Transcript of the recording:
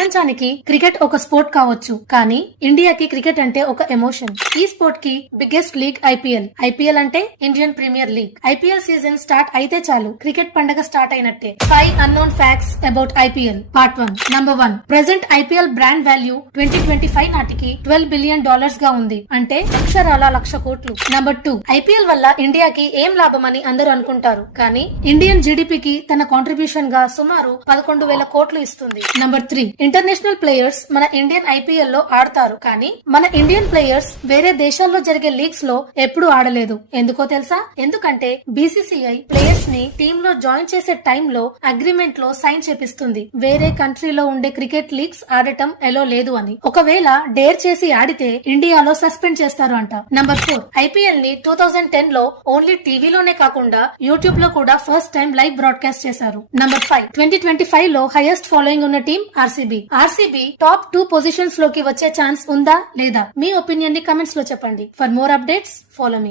ప్రపంచానికి క్రికెట్ ఒక స్పోర్ట్ కావచ్చు, కానీ ఇండియాకి క్రికెట్ అంటే ఒక ఎమోషన్. ఈ స్పోర్ట్ కి బిగ్గెస్ట్ లీగ్ ఐపీఎల్ అంటే Indian Premier League. IPL season start అయితే చాలు క్రికెట్ పండగ స్టార్ట్ అయినట్టే. 5 unknown facts about IPL. Part 1. Number 1. Present IPL brand value 2025 నాటికి $12 బిలియన్ గా ఉంది. అంటే అక్షరాల 1,00,000 కోట్లు. నంబర్ 2. ఐపీఎల్ వల్ల ఇండియాకి ఏం లాభమని అందరూ అనుకుంటారు, కానీ ఇండియన్ జీడీపీకి తన కాంట్రిబ్యూషన్ గా సుమారు 11,000 కోట్లు ఇస్తుంది. నంబర్ 3. ఇంటర్నేషనల్ ప్లేయర్స్ మన ఇండియన్ ఐపీఎల్ లో ఆడతారు, కానీ మన ఇండియన్ ప్లేయర్స్ వేరే దేశాల్లో జరిగే లీగ్స్ లో ఎప్పుడు ఆడలేదు. ఎందుకో తెలుసా? ఎందుకంటే బీసీసీఐ ప్లేయర్స్ ని టీమ్ లో జాయిన్ చేసే టైం లో అగ్రిమెంట్ లో సైన్ చేపిస్తుంది, వేరే కంట్రీలో ఉండే క్రికెట్ లీగ్స్ ఆడటం ఎలో లేదు అని. ఒకవేళ డేర్ చేసి ఆడితే ఇండియాలో సస్పెండ్ చేస్తారు అంట. నంబర్ 4. ఐపీఎల్ ని 2010 లో ఓన్లీ టీవీలోనే కాకుండా యూట్యూబ్ లో కూడా ఫస్ట్ టైం లైవ్ బ్రాడ్కాస్ట్ చేశారు. నంబర్ 5. 2025 లో హైయెస్ట్ ఫాలోయింగ్ ఉన్న టీం ఆర్సీబీ టాప్ 2 పొజిషన్స్ లోకి వచ్చే ఛాన్స్ ఉందా లేదా? మీ ఒపీనియన్ ని కమెంట్స్ లో చెప్పండి. For more updates follow me.